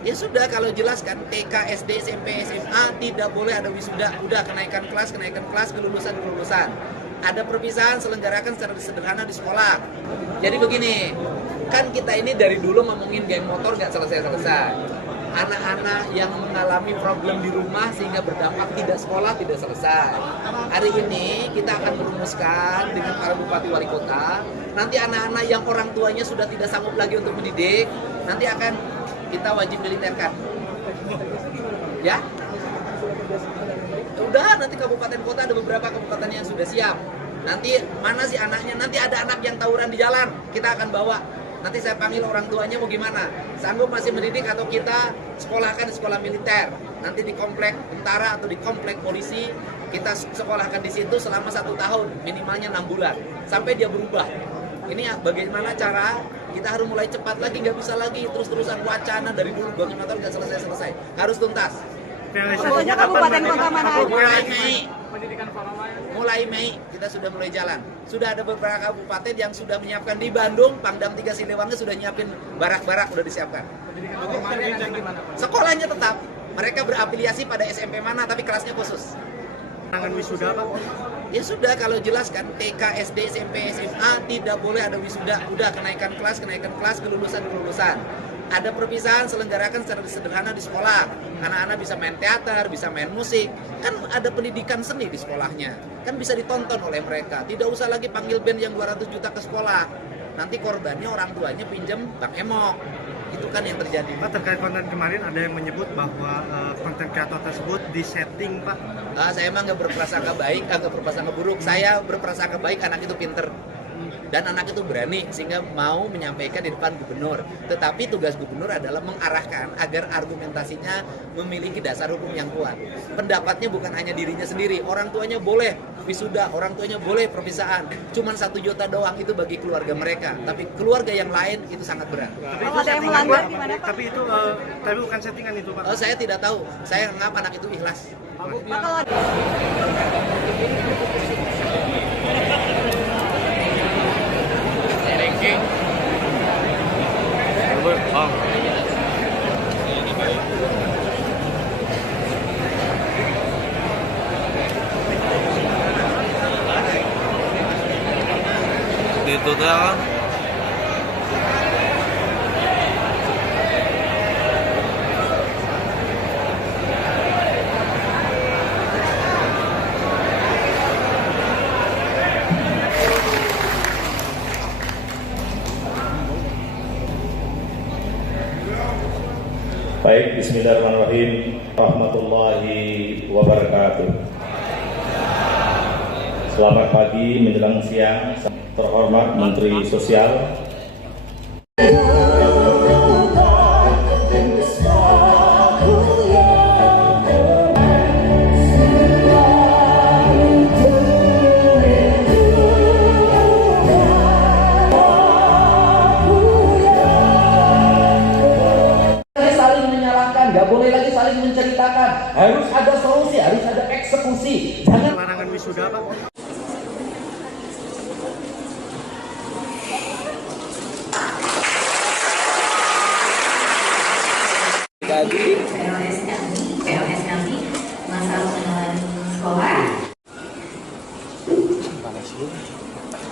Ya sudah, kalau jelas kan TK, SD, SMP, SMA tidak boleh ada wisuda. Udah kenaikan kelas, kelulusan. Ada perpisahan selenggarakan secara sederhana di sekolah. Jadi begini, kan kita ini dari dulu ngomongin geng motor nggak selesai-selesai. Anak-anak yang mengalami problem di rumah sehingga berdampak tidak sekolah tidak selesai. Hari ini kita akan merumuskan dengan para bupati wali kota. Nanti anak-anak yang orang tuanya sudah tidak sanggup lagi untuk mendidik, nanti akan kita wajib militerkan. Ya? Udah, nanti kabupaten kota ada beberapa kabupaten yang sudah siap. Nanti mana sih anaknya? Nanti ada anak yang tawuran di jalan, kita akan bawa. Nanti saya panggil orang tuanya mau gimana? Sanggup masih mendidik atau kita sekolahkan di sekolah militer? Nanti di komplek tentara atau di komplek polisi, kita sekolahkan di situ selama 1 tahun, minimalnya 6 bulan, sampai dia berubah. Ini bagaimana cara kita harus mulai cepat lagi, nggak bisa lagi terus-terusan wacana dari dulu bangun motor nggak selesai-selesai, harus tuntas. Pokoknya kabupaten kota mana aja? Mulai Mei kita sudah mulai jalan. Sudah ada beberapa kabupaten yang sudah menyiapkan di Bandung, Pangdam 3 Siliwangi sudah nyiapin barak-barak udah disiapkan. Sekolahnya tetap, mereka berafiliasi pada SMP mana tapi kelasnya khusus. Tangan wisuda Pak? Ya sudah, kalau jelas kan TK, SD, SMP, SMA tidak boleh ada wisuda. Udah kenaikan kelas, kelulusan. Ada perpisahan selenggarakan secara sederhana di sekolah. Anak-anak bisa main teater, bisa main musik. Kan ada pendidikan seni di sekolahnya. Kan bisa ditonton oleh mereka. Tidak usah lagi panggil band yang 200 juta ke sekolah. Nanti korbannya orang tuanya pinjam Bang Emok. Itu kan yang terjadi. Pak, terkait konten kemarin ada yang menyebut bahwa konten kreator tersebut disetting Pak. Saya emang nggak berprasangka baik, nggak berprasangka buruk. Saya berprasangka baik, anak itu pinter. Dan anak itu berani sehingga mau menyampaikan di depan gubernur. Tetapi tugas gubernur adalah mengarahkan agar argumentasinya memiliki dasar hukum yang kuat. Pendapatnya bukan hanya dirinya sendiri. Orang tuanya boleh wisuda, orang tuanya boleh perpisahan. Cuman 1 juta doang itu bagi keluarga mereka. Tapi keluarga yang lain itu sangat berat. Tapi itu ada yang melanggar gimana Pak? Tapi itu tapi bukan settingan itu Pak. Saya tidak tahu. Saya anggap anak itu ikhlas. Dito kan? Baik, bismillahirrahmanirrahim. Rahmatullahi wabarakatuh. Selamat pagi menjelang siang, terhormat Menteri Sosial. Nggak boleh lagi saling menceritakan, harus ada solusi, harus ada eksekusi. Jangan Larangan wisuda Pak. bagi PLS kami masalah pengenalan sekolah.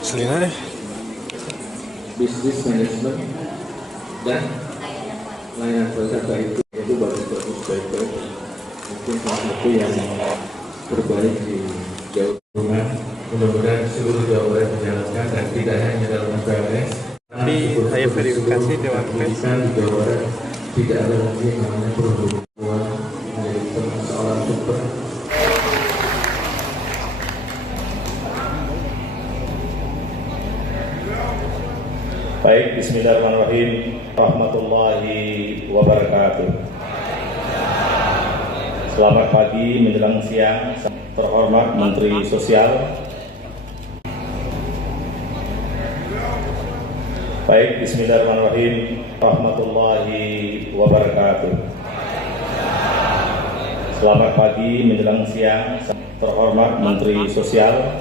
Selingan deh. Bisnis manajemen dan layanan wisata itu bagus-bagus baik-baik. Mungkin salah satu yang terbaik di Jawa Tengah. Mudah-mudahan seluruh Jawa Barat menjalankan dan tidak hanya dalam PLS. Tapi saya verifikasi Dewan pendidikan di Jawa Barat tidak ada lagi yang namanya perempuan menjadi persoalan super. Baik, bismillahirrahmanirrahim. Rahmatullahi wabarakatuh. Selamat pagi menjelang siang, terhormat Menteri Sosial. Baik, bismillahirrahmanirrahim. Rahmatullahi wabarakatuh. Selamat pagi menjelang siang, terhormat Menteri Sosial.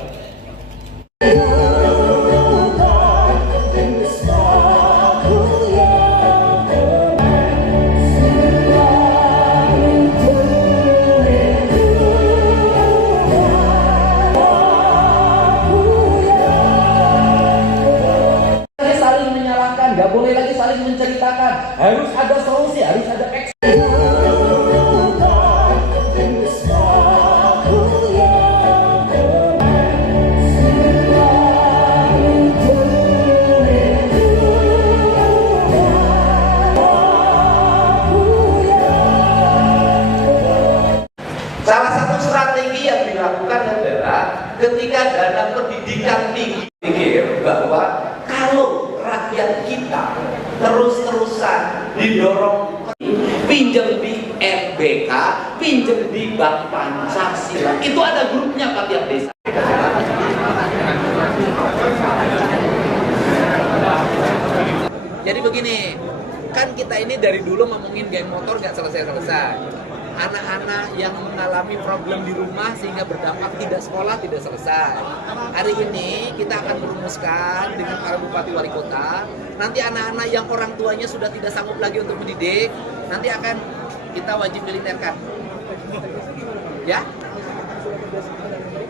pasti harus ada salah satu strategi yang dilakukan adalah ketika dana pendidikan tinggi pikir bahwa kalau rakyat kita terus-terusan didorong pinjam di RBK, pinjam di Bank Pancasila, itu ada grupnya Pak tiap desa. Jadi begini, kan kita ini dari dulu ngomongin geng motor nggak selesai-selesai. Anak-anak yang mengalami problem di rumah sehingga berdampak tidak sekolah tidak selesai. Hari ini kita akan merumuskan dengan para bupati wali kota. Nanti anak-anak yang orang tuanya sudah tidak sanggup lagi untuk mendidik, nanti akan kita wajib militerkan. Ya?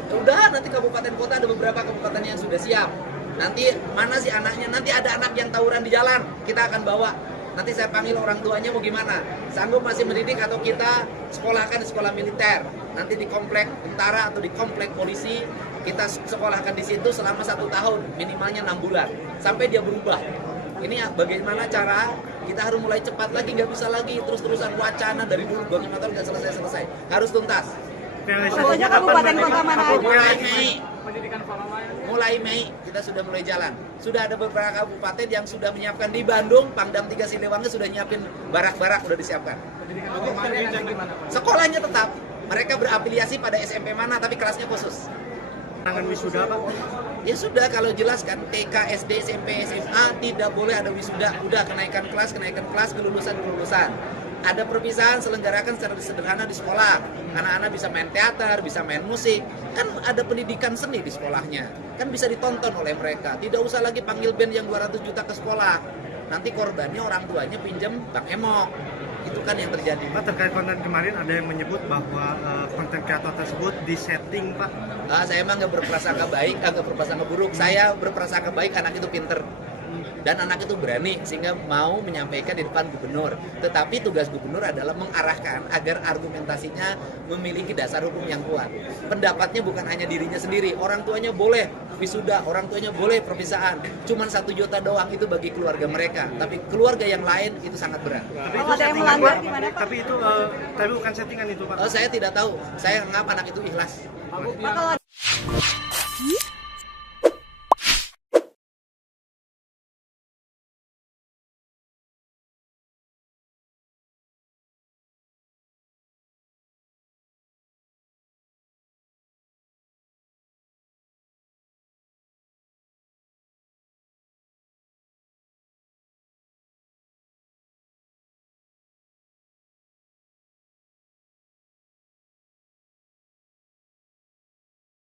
Sudah, nanti kabupaten kota ada beberapa kabupaten yang sudah siap. Nanti mana sih anaknya? Nanti ada anak yang tawuran di jalan, kita akan bawa. Nanti saya panggil orang tuanya mau gimana, sanggup masih mendidik atau kita sekolahkan di sekolah militer, nanti di komplek tentara atau di komplek polisi, kita sekolahkan di situ selama 1 tahun, minimalnya 6 bulan, sampai dia berubah. Ini bagaimana cara kita harus mulai cepat lagi, nggak bisa lagi terus-terusan wacana dari dulu geng motor nggak selesai-selesai, harus tuntas. Realisasinya kabupaten kota mana aja? Mulai Mei kita sudah mulai jalan. Sudah ada beberapa kabupaten yang sudah menyiapkan di Bandung, Pangdam 3 Siliwangi sudah nyiapin barak-barak, sudah disiapkan. Sekolahnya tetap, mereka berafiliasi pada SMP mana tapi kelasnya khusus. Tangan wisuda Pak? Ya sudah, kalau jelas kan TK, SD, SMP, SMA tidak boleh ada wisuda. Udah kenaikan kelas, kelulusan. Ada perpisahan, selenggarakan secara sederhana di sekolah. Anak-anak bisa main teater, bisa main musik. Kan ada pendidikan seni di sekolahnya. Kan bisa ditonton oleh mereka. Tidak usah lagi panggil band yang 200 juta ke sekolah. Nanti korbannya orang tuanya pinjam Bang Emok. Itu kan yang terjadi. Pak, terkait konten kemarin ada yang menyebut bahwa konten kreator tersebut disetting Pak. Saya emang nggak berprasangka baik, nggak berprasangka buruk. Saya berprasangka baik, anak itu pinter. Dan anak itu berani sehingga mau menyampaikan di depan gubernur. Tetapi tugas gubernur adalah mengarahkan agar argumentasinya memiliki dasar hukum yang kuat. Pendapatnya bukan hanya dirinya sendiri. Orang tuanya boleh wisuda, orang tuanya boleh perpisahan. Cuman 1 juta doang itu bagi keluarga mereka. Tapi keluarga yang lain itu sangat berat. Tapi Kalau ada yang melanggar gimana Pak? Tapi itu bukan settingan itu Pak. Saya tidak tahu. Saya anggap anak itu ikhlas. Pak, kalau